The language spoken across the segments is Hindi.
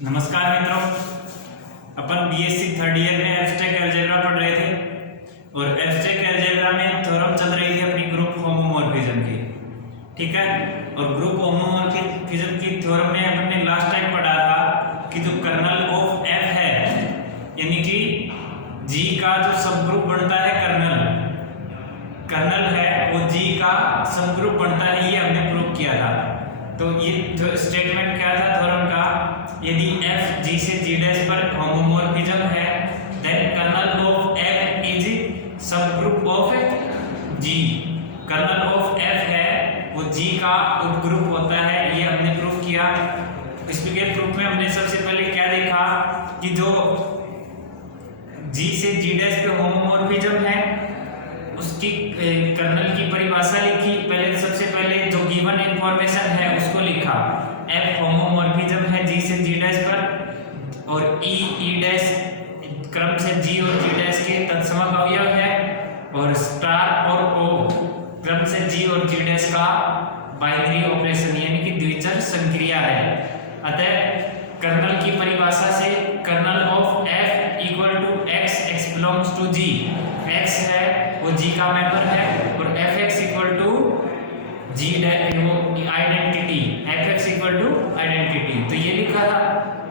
नमस्कार मित्रों, अपन बीएससी थर्ड ईयर में एब्स्ट्रैक्ट अलजेब्रा पढ़ रहे थे और एब्स्ट्रैक्ट अलजेब्रा में थ्योरम चल रही थी अपनी ग्रुप होमोमॉर्फिज्म की। ठीक है, और ग्रुप होमोमॉर्फिज्म की थ्योरम में अपन ने लास्ट टाइम पढ़ा था कि जो कर्नल ऑफ एफ है, यानी कि जी का जो सबग्रुप बनता है कर्नल है वो जी का सबग्रुप बनता है, ये हमने प्रूव किया था। तो ये स्टेटमेंट क्या था थ्योरम का, यदि f g से g डैश पर होमोमॉर्फिज्म है then kernel of f is subgroup of g। Kernel of f है वो g का उपग्रुप होता है, ये हमने प्रूव किया। इसके प्रूफ में हमने सबसे पहले क्या देखा कि जो g से g डैश पे होमोमॉर्फिज्म है उसकी कर्नल की परिभाषा लिखी। पहले सबसे पहले जो गिवन इंफॉर्मेशन है उसको लिखा, f होमोमॉर्फिज्म है g से g डैश पर और e डैश क्रम से g और g डैश के तत्समक अवयव है और स्टार और o क्रम से g और g डैश का बाइनरी ऑपरेशन यानी कि द्विचर संक्रिया है। अतः कर्नल की परिभाषा से kernel of f equal to x belongs to g, x है वो g का मेंबर है और fx इक्वल टू g वो identity, fx equal to identity, तो ये लिखा था।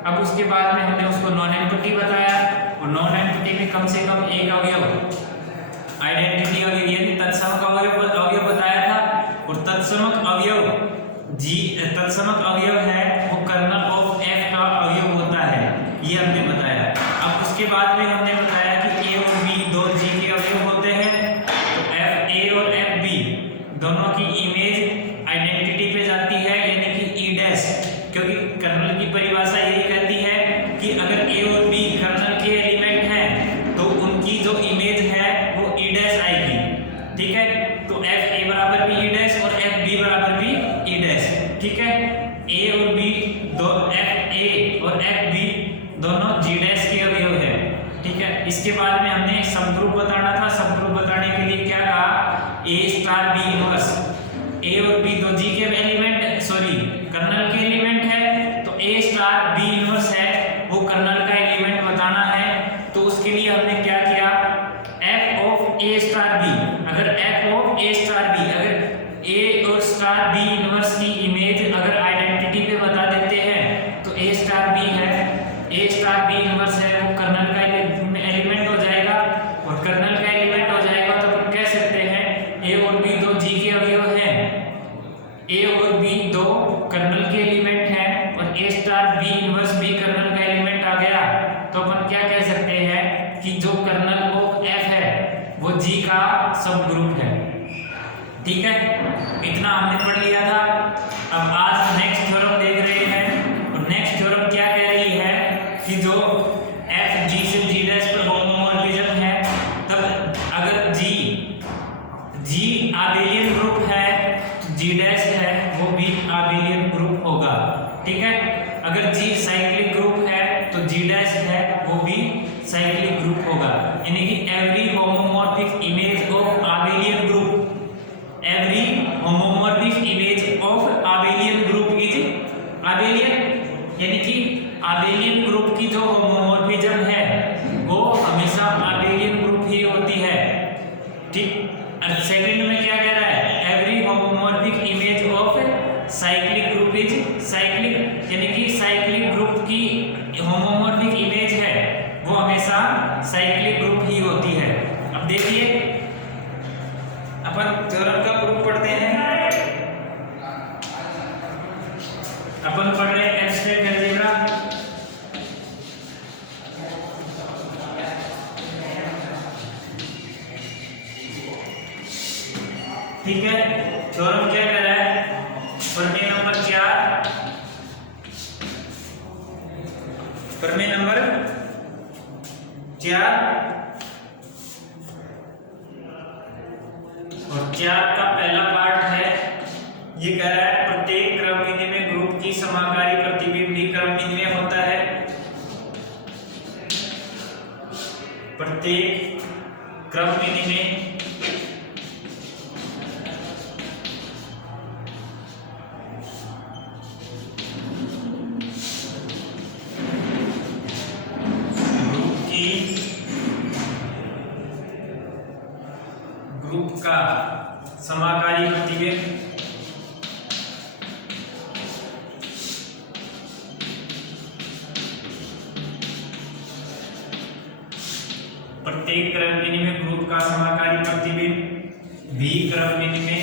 अब उसके बाद में हमने उसको नॉन एम्प्टी बताया और नॉन एम्प्टी में कम से कम एक अवयव आइडेंटिटी अवयव यानी तत्समक अवयव बताया था और तत्समक अवयव है वो कर्नल ऑफ f का अवयव होता है, ये हमने बताया। अब उसके बाद में हमने बताया कि a और b दो g के अवयव होते हैं, तो f a और f b दोनों की इमेज आइडेंटिटी पे जाती है यानी कि e डैश, क्योंकि कर्नल की परिभाषा यही कहती है कि अगर a और b कर्नल के एलिमेंट हैं तो उनकी जो इमेज है वो e डैश आएगी। ठीक है, तो f a बराबर भी e डैश और f b बराबर भी e डैश। ठीक है, a और b दो f a और f b दोनों g डैश के अवयव है। ठीक है, इसके बाद में हमने सबग्रुप बताना था। सबग्रुप बताने के लिए क्या कहा, a star b inverse, a और b दो g के एलिमेंट कर्नल के एलिमेंट है, तो a स्टार b इनवर्स है वो कर्नल का एलिमेंट बताना है। तो उसके लिए हमने क्या किया, f of a star b, अगर f of a star b अगर a और स्टार b इनवर्स की इमेज अगर आइडेंटिटी पे बता देते हैं तो a स्टार b है, a स्टार b इनवर्स है वो कर्नल का एलिमेंट हो जाएगा और कर्नल का एलिमेंट हो जाएगा तो हम कह सकते हैं a और b दो g के अवयव हैं, a और b दो कर्नल के एलिमेंट हैं और a star b inverse b kernel का एलिमेंट आ गया। तो अपन क्या कह सकते हैं कि जो कर्नल ऑफ f है वो g का सब ग्रुप है। ठीक है, इतना हमने पढ़ लिया था। अब आज नेक्स्ट थ्योरम देख रहे हैं और नेक्स्ट थ्योरम क्या कह रही है कि जो f g से g डैश पर होमोमॉर्फिज्म है तब अगर g आबेलियन ग्रुप है तो g डैश है वो भी आबेलियन ग्रुप होगा। ठीक है, अगर g साइक्लिक ग्रुप है तो g डैश है वो भी साइक्लिक ग्रुप होगा, यानी कि every homomorphic image of abelian group, every homomorphic image of abelian group is abelian, यानी कि आबेलियन ग्रुप की जो होमोमॉर्फिज्म है वो हमेशा आबेलियन ग्रुप ही होती है। ठीक, और सेकंड में क्या कह रहा है, every homomorphic image of cyclic group is cyclic, यानी कि साइक्लिक ग्रुप की होमोमॉर्फिक इमेज है वो हमेशा साइक्लिक ग्रुप ही होती है। अब देखिए अपन थ्योरम का प्रूफ पढ़ते हैं। अपन पढ़ रहे हैं एब्स्ट्रैक्ट अलजेब्रा। ठीक है, थ्योरम क्या कह रहा है, प्रमेय नंबर 4, प्रमेय नंबर 4 और 4 का पहला पार्ट है, ये कह रहा है प्रत्येक क्रम विनिमय ग्रुप की समाकारी प्रतिबिंब भी क्रम विनिमय होता है। प्रत्येक क्रम विनिमय इसका समाकारी प्रतिबिंब प्रत्येक क्रम विनिमय ग्रुप का समाकारी प्रतिबिंब V क्रम विनिमय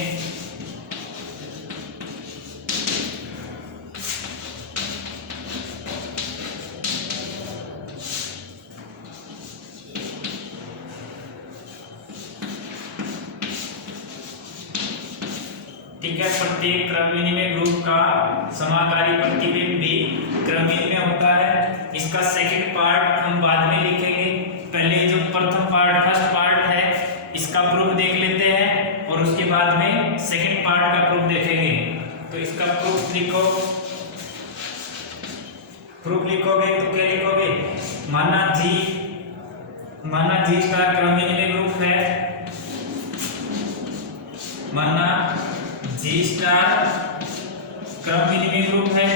ठीक है। प्रत्येक क्रम विनिमय ग्रुप का समाकारी प्रतिबिंब भी क्रम विनिमय होता है। इसका सेकंड पार्ट हम बाद में लिखेंगे, पहले जो प्रथम पार्ट फर्स्ट पार्ट है इसका प्रूफ देख लेते हैं और उसके बाद में सेकंड पार्ट का प्रूफ देखेंगे। तो इसका प्रूफ लिखो, प्रूफ लिखोगे तो क्या लिखोगे, माना जी स्टार क्रम विनिमय ग्रुप है, माना जी स्टार क्रम विनिमय ग्रुप है,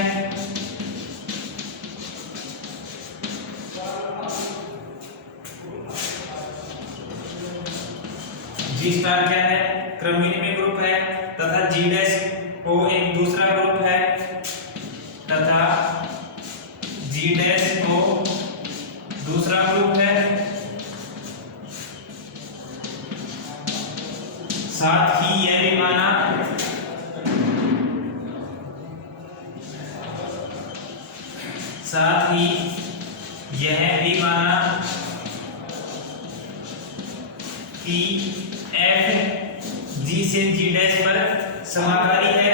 जी स्टार क्या है, क्रम विनिमय ग्रुप है, तथा जी डैश ओ एक दूसरा ग्रुप है, तथा जी डैश ओ दूसरा ग्रुप है, साथ ही यह भी माना कि एफ जी से जी डैश पर समाकारी है,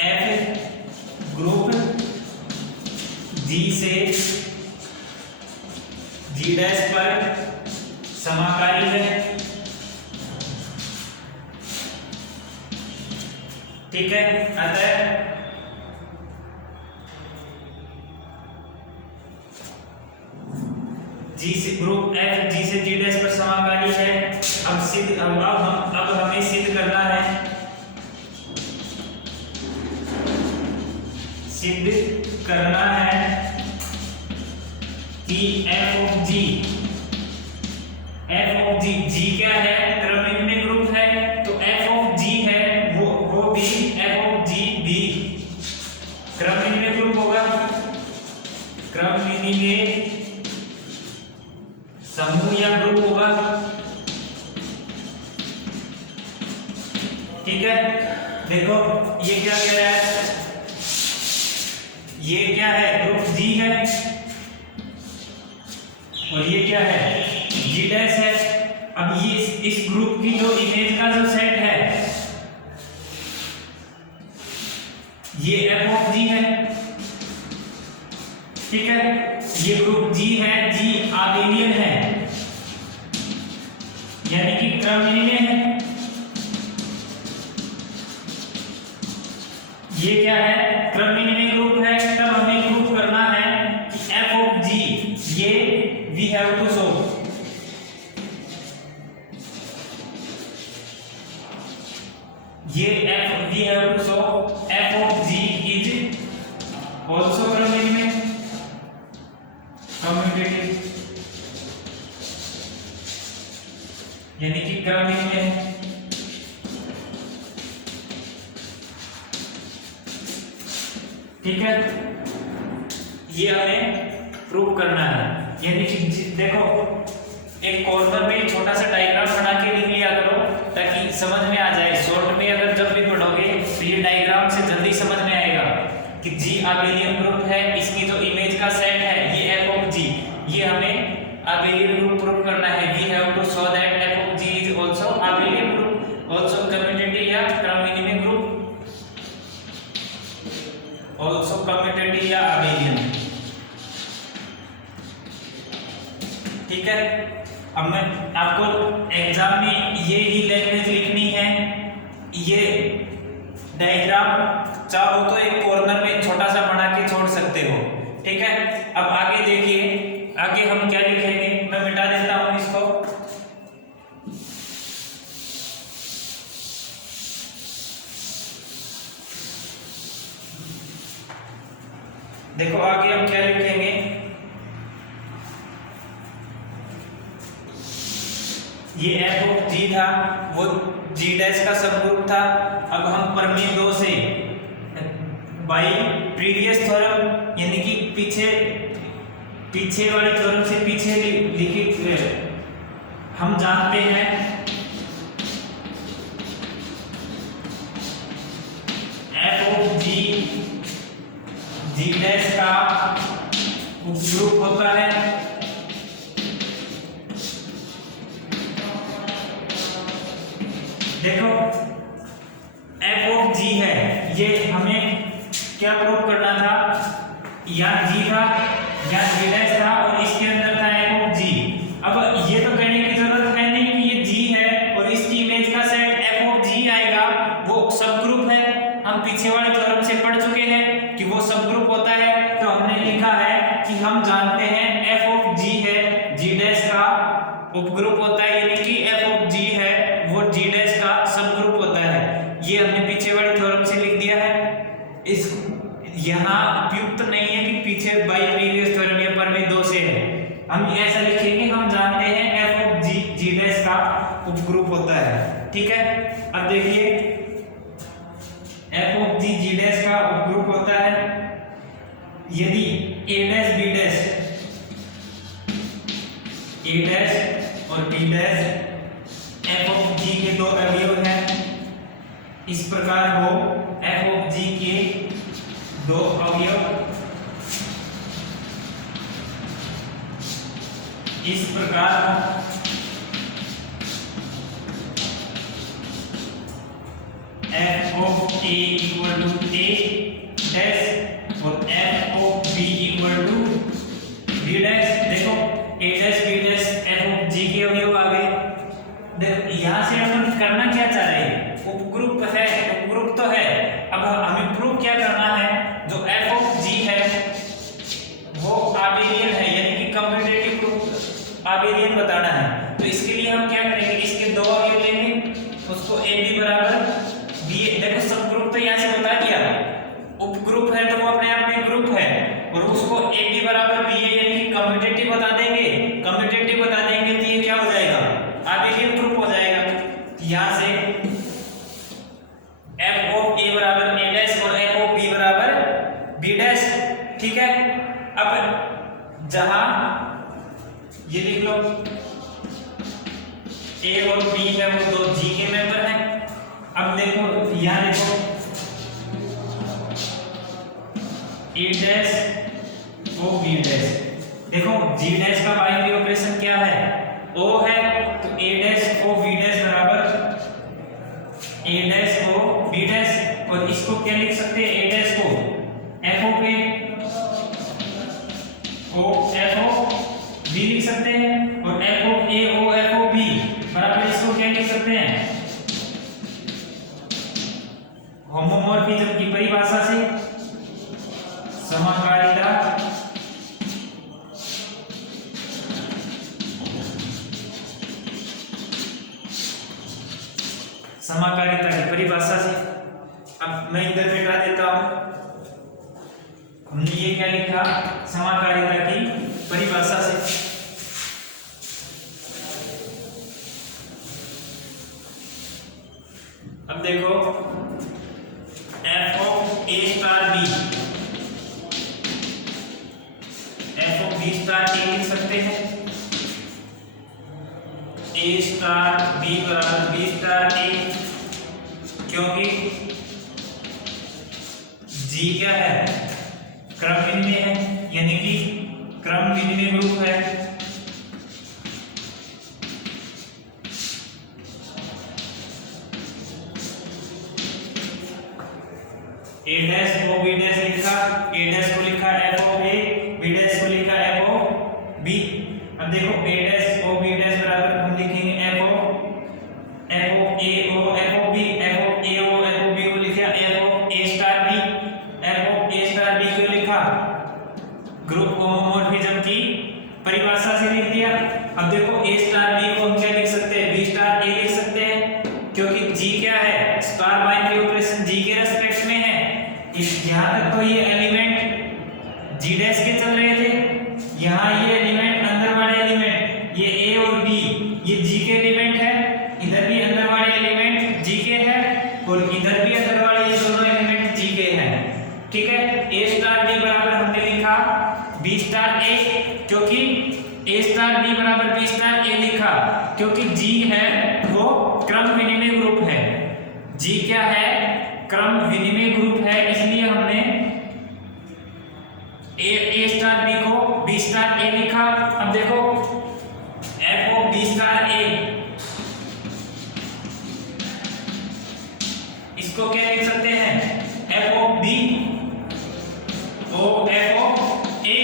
एफ ग्रुप जी से जी डैश पर समाकारी है। ठीक है, अतः जी से ग्रुप एफ जी से जी डैश पर समाकारी है। अब हमें सिद्ध करना है, कि एफ ऑफ जी क्या है, क्रम विनिमय ग्रुप है, तो एफ ऑफ जी है वो भी एफ ऑफ जी भी क्रम विनिमय ग्रुप होगा, क्रम विनिमय समूह या ग्रुप होगा। ठीक है, देखो ये क्या कह रहा है, ये क्या है, ग्रुप जी है और ये क्या है, जी डैश है। अब ये इस ग्रुप की जो इमेज का जो सेट है ये एफ ऑफ जी है। ठीक है, ये ग्रुप जी है, जी आबेलियन है यानी कि क्रम विनिमय है। ये क्या है, क्रम विनिमय ग्रुप है। तब हमें प्रूव करना है कि एफ ऑफ जी, ये वी हैव टू शो, ये f we have to show f of G is also क्रम विनिमय कम्यूटेटिव यानी कि क्रम विनिमय। ठीक है, ये हमें प्रूव करना है। यानी कि देखो एक कॉर्नर में छोटा सा डायग्राम बना के लिख लिया करो ताकि समझ में आ जाए। शॉर्ट में अगर जब भी पढ़ोगे तो ये डायग्राम से जल्दी समझ में आएगा कि जी आबेलियन ग्रुप है, इसकी जो इमेज का सेट है ये एफ ऑफ जी, ये हमें आबेलियन ग्रुप प्रूव करना है। We have to show that F of G is also abelian group, also commutative या क्रम विनिमय ग्रुप, आल्सो कम्यूटेटिव या आबेलियन। ठीक है, अब मैं आपको एग्जाम में ये ही लैंग्वेज लिखनी है। ये डायग्राम चाहो तो एक कॉर्नर में छोटा सा बना के छोड़ सकते हो। ठीक है, अब आगे देखिए, आगे हम क्या लिखेंगे, मैं मिटा देता हूं इसको। देखो आगे हम क्या लिखेंगे, ये एफ ऑफ जी था वो जी डैश का सब ग्रुप था। अब हम प्रमेय 2 से बाई प्रीवियस थ्योरम यानी कि पीछे वाले थ्योरम से पीछे लिखित हम जानते हैं एफ ऑफ जी डैश का उपग्रुप होता है। देखो एफ ऑफ जी है, ये हमें क्या प्रूव करना था, यहाँ जी था यहाँ जी डैश था और इसके अंदर था एफ ऑफ जी। अब ये तो कहने की जरूरत है नहीं कि ये जी है और इसकी इमेज का सेट एफ ऑफ जी आएगा, वो सब ग्रुप है। हम पीछे वाले थ्योरम से पढ़ चुके हैं कि वो सब ग्रुप होता है, तो हमने लिखा है कि हम जानते हैं एफ ऑफ जी है जी डैश का उपग्रुप होता है, यानी कि एफ ऑफ जी है वो जी डैश का सब ग्रुप होता है। ये हमने पीछे वाले थ्योरम से लिख दिया है। इस यहाँ उपयुक्त नहीं है कि पीछे बाई प्रीवियस थ्योरम या प्रमेय 2 से है, हम ऐसा लिखेंगे हम जानते हैं एफ ऑफ जी डैश का उपग्रुप होता है। ठीक है, अब देखिए एफ ऑफ जी डैश का उपग्रुप होता है यदि ए डैश और B dash F of G के दो अवयव हैं, इस प्रकार हो एफ ऑफ जी के दो अवयव इस प्रकार F of A equal to A dash और F of B equal to B dash. देखो A dash B dash F of G के अवयव आ गए। देखो यहाँ से हम करना क्या चाह रहे हैं, उपग्रुप है, उपग्रुप तो है। अब हमें प्रूव क्या करना है, जो एफ ऑफ जी है वो आबेलियन है, यानी कि कम्यूटेटिव ग्रुप आबेलियन बताना है। तो इसके लिए हम क्या करेंगे, इसके दो अवयव लेंगे, उसको ए बी बराबर बी। देखो सब ग्रुप तो यहाँ से बता दिया, उपग्रुप है तो वो अपने आप में ग्रुप है, और उसको ए बी बराबर बी है यानी कि कम्यूटेटिव बता देंगे। कम्यूटेटिव बता देंगे तो ये क्या हो जाएगा, आबेलियन ग्रुप हो जाएगा। यहाँ से एफ ऑफ ए बराबर ए डैश और एफ ऑफ बी बराबर बी डैश। ठीक है, अब जहां ये लिख लो ए और बी है वो दो जी के मेंबर हैं। अब देखो यहां देखो A dash O B dash, देखो जी डैश का बाइनरी ऑपरेशन क्या है, ओ है, तो A dash O B dash बराबर A dash O B dash. और इसको क्या लिख सकते हैं, ए डैश को F of A O F of B लिख सकते हैं, और F of A O F of B बराबर इसको क्या लिख सकते हैं, होमोमॉर्फिज्म की परिभाषा से समकालिता समाकारिता की परिभाषा से। अब मैं इधर मिटा देता हूं, हमने ये क्या लिखा, समाकारिता की परिभाषा से। अब देखो F of A star B, F of B star A लिख सकते हैं, ए स्टार बी बराबर बी स्टार ए, क्योंकि जी क्या है, क्रम विन्य है, यानी कि क्रम विन्य ग्रुप है। A dash O B dash लिखा, ए डैश को लिखा F of A, B dash को लिखा एफ ऑफ बी। अब देखो A dash O B dash बराबर हम लिखेंगे f of A O F of B, F of A O F of B को लिखा F of A star B, F of A star B को लिखा ग्रुप होमोमॉर्फिज्म की परिभाषा से लिख दिया। अब देखो ए स्टार बी को हम क्या लिख सकते हैं, बी स्टार ए लिख सकते हैं, क्योंकि जी क्या है, स्टार बाइनरी ऑपरेशन जी के रेस्पेक्ट में है। यहाँ तक तो ये एलिमेंट जी डैश के चल रहे थे, यहाँ ये एलिमेंट अंदर वाले एलिमेंट ये ए और बी ये जी के एलिमेंट ठीक है। ए स्टार बी बराबर हमने लिखा बी स्टार ए, क्योंकि ए स्टार बी बराबर बी स्टार ए लिखा क्योंकि जी है वो क्रम विनिमय ग्रुप है। जी क्या है? क्रम विनिमय ग्रुप है, इसलिए हमने ए स्टार बी को बी स्टार ए लिखा। अब देखो F of B star A, इसको क्या लिख सकते हैं? F of B o F of A,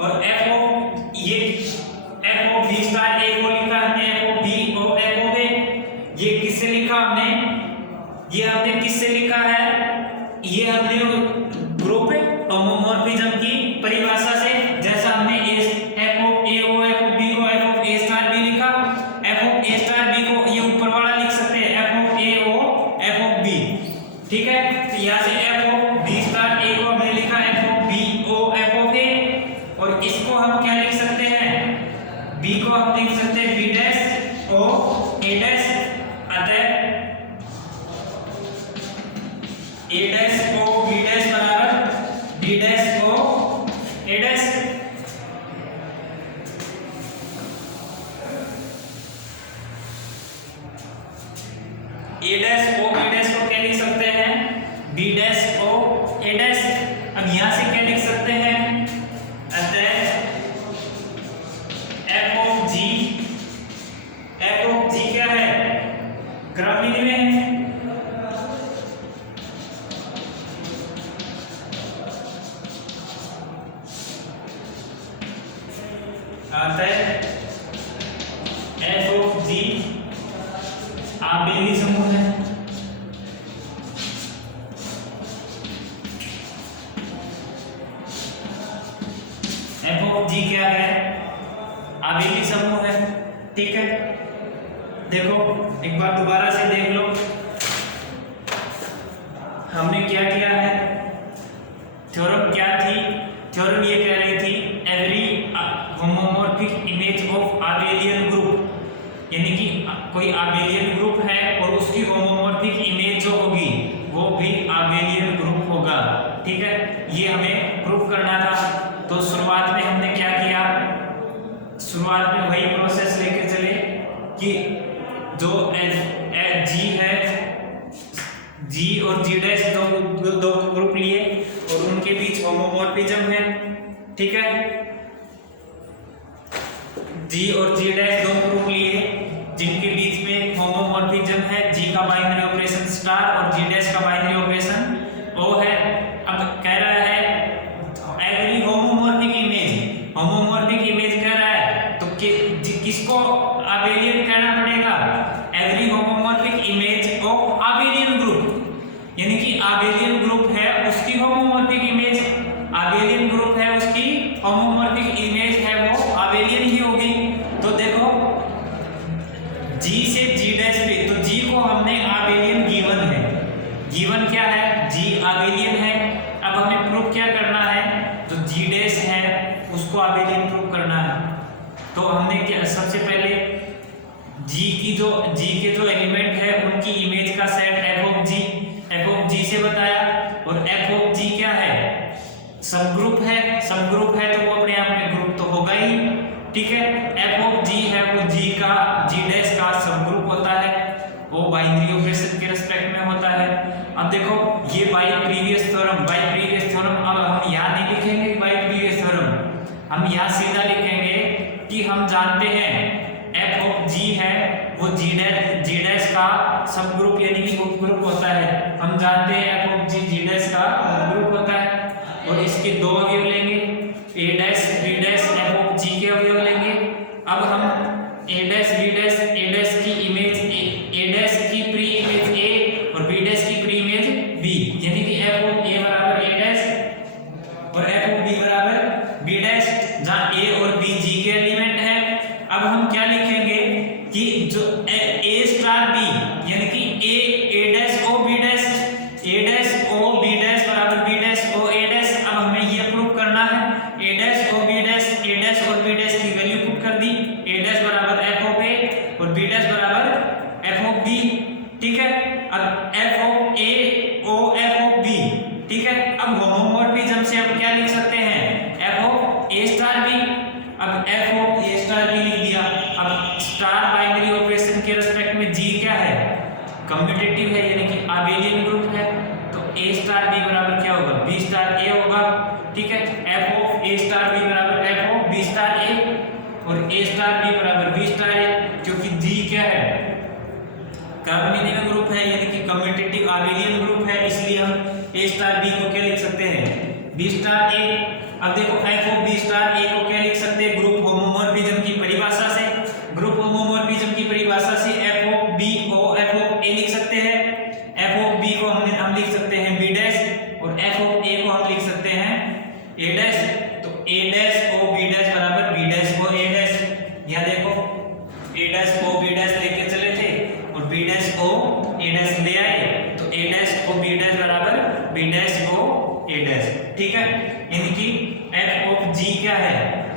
और एफ ऑफ ये F of B star A को लिखा हमने F of B o F of A. ये किससे लिखा हमने? ये हमने किससे लिखा है? ये हमने ग्रुप होमोमॉर्फिज्म की परिभाषा से, जैसा हमने F of A O F of B को F of A star B लिखा, F of A star B को ये ऊपर वाला लिख सकते हैं F of A O F of B. ठीक है, तो यहाँ से F of B star A को हमने लिखा F of B o F of A, और इसको हम क्या लिख सकते हैं? बी को हम लिख सकते हैं बी डैश ओ ए डैश, अतः ए डैश ओ बी डैश बराबर बी डैश ओ ए डैश। ए डैश ओ बी डैश को क्या लिख सकते हैं? बी डैश ओ ए डैश। अब यहां से क्या लिख सकते हैं? अतः एफ ऑफ जी क्या है? क्रम विनिमय है। एफ ऑफ जी आबेली समूह है। एफ ऑफ जी क्या है? आबेली समूह है। ठीक है, देखो एक बार दोबारा से देख लो हमने क्या किया है। थ्योरम क्या थी? थ्योरम ये कह रही थी every homomorphic image of abelian group, यानी कि कोई आबेलियन ग्रुप है और उसकी होमोमॉर्फिक इमेज जो होगी वो भी आबेलियन ग्रुप होगा। ठीक है, ये हमें प्रूफ करना था। तो शुरुआत में हमने क्या किया? शुरुआत में वही प्रोसेस लेके चले कि जो जी है, जी और जी डैश दो ग्रुप लिए और उनके बीच होमोमॉर्फिज्म है। ठीक है, जी और जी डैश दो ग्रुप लिए जिनके बीच में होमोमॉर्फिज्म है। जी का बाइनरी ऑपरेशन स्टार और जी डैश का बाइनरी ऑपरेशन ओ है। अब कह रहा है एवरी होमोमॉर्फिक इमेज कह रहा है, तो किसको आबेलियन कहना पड़ेगा? Every homomorphic image of abelian group, यानी कि आबेलियन ग्रुप है उसकी होमोमॉर्फिक इमेज, आबेलियन ग्रुप है उसकी होमोमॉर्फिक इमेज है वो आबेलियन ही होगी। तो देखो जी से जी डैश पे, तो जी को हमने आबेलियन गिवन है। गिवन क्या है? जी आबेलियन है। अब हमें प्रूफ क्या करना है? जो जी डैश है उसको आबेलियन प्रूफ करना है। तो हमने क्या, सबसे पहले जी के जो एलिमेंट है उनकी इमेज का सेट एफ ऑफ जी से बताया, और एफ ऑफ जी क्या है? सब ग्रुप है तो वो अपने आप में ग्रुप तो होगा ही। ठीक है, एफ ऑफ जी है वो जी डैश का सब ग्रुप होता है, वो बाइनरी ऑपरेशन के रिस्पेक्ट में होता है। अब देखो ये बाय प्रीवियस थ्योरम अब हम यहाँ नहीं लिखेंगे बाय प्रीवियस थ्योरम, हम यहाँ सीधा लिखेंगे कि हम जानते हैं एफ ऑफ जी है वो जी डैश का सब ग्रुप यानी कि उप ग्रुप होता है। हम जानते हैं एफ ऑफ जी डैश का ग्रुप होता है, और इसके दो अवयव लेंगे A dash B dash F of G के अवयव लेंगे। अब हम ए डैश की इमेज ए डैश की प्री इमेज ए और बी डैश की प्री इमेज बी, यानी कि एफ ऑफ ए बराबर ए डैश और एफ ऑफ बी बराबर बी डैश, जहां ए और बी जी के एलिमेंट है। अब हम क्या लिखेंगे कि जो ए स्टार बी यानी कि ए डैश ओ बी डैश बराबर बी डैश ओ ए डैश। अब हमें ये प्रूफ अब होमोमॉर्फिज्म से हम क्या लिख सकते हैं, f of a star b। अब f of a star b लिख दिया। अब स्टार बाइनरी ऑपरेशन के रिस्पेक्ट में g क्या है, कम्यूटेटिव है यानी कि आबेलियन ग्रुप है। तो a स्टार b बराबर क्या होगा, b स्टार a होगा। ठीक है, f of a star b बराबर f of b star a और a स्टार b बराबर b स्टार a, क्योंकि g क्या है, कर्व मिनिमम ग्रुप है यानी कि कम्यूटेटिव आबेलियन ग्रुप है, इसलिए हम a स्टार b को क्या लिख सकते हैं, b स्टार a। अब देखो f of b star a को क्या लिख सकते हैं, ग्रुप होमोमॉर्फिज्म की परिभाषा से, ग्रुप होमोमॉर्फिज्म की परिभाषा से f ऑफ b को f ऑफ a लिख सकते हैं। f ऑफ b को हम लिख सकते हैं b डैश और f ऑफ a को हम लिख सकते हैं a डैश। तो a dash O b dash बराबर b डैश को a डैश। यहां देखो a डैश को b डैश लेके चले थे और b डैश को a डैश ले आए, तो a डैश को b डैश बराबर b डैश को a डैश। ठीक है, यानी कि f ऑफ g क्या है,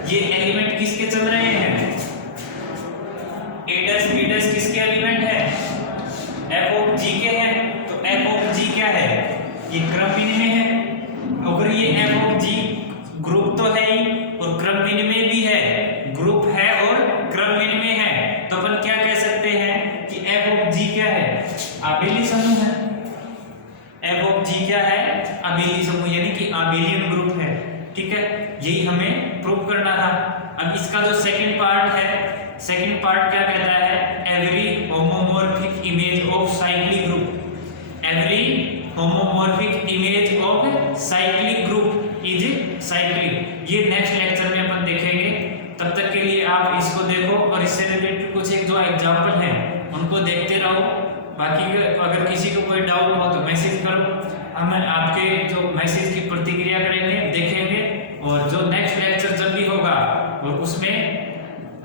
ये एलिमेंट किसके चल रहे हैं, a डैश b डैश किसके एलिमेंट है, f ऑफ g के हैं। तो f ऑफ g क्या है, ये क्रम विनिमय है। अगर ये f ऑफ g ग्रुप तो है ही और क्रम विनिमय भी है, ग्रुप है और क्रम विनिमय है, तो अपन क्या कह सकते हैं कि f ऑफ g क्या है, आबेली समूह है। f ऑफ g क्या है, आबेली समूह यानी कि आबेलियन ग्रुप है। ठीक है, यही हमें प्रूव करना था। अब इसका जो सेकंड पार्ट है, सेकंड पार्ट क्या कहता है, every homomorphic image of cyclic group, every homomorphic image of cyclic group is cyclic. ये नेक्स्ट लेक्चर में अपन देखेंगे। तब तक के लिए आप इसको देखो और इससे रिलेटेड कुछ एक जो एग्जांपल हैं उनको देखते रहो। बाकी अगर किसी को कोई डाउट हो तो मैसेज करो, हम आपके जो मैसेज की प्रतिक्रिया करेंगे, देखेंगे और जो नेक्स्ट लेक्चर जब भी होगा और उसमें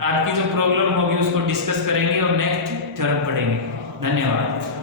आपकी जो प्रॉब्लम होगी उसको डिस्कस करेंगे और नेक्स्ट थ्योरम पढ़ेंगे। धन्यवाद।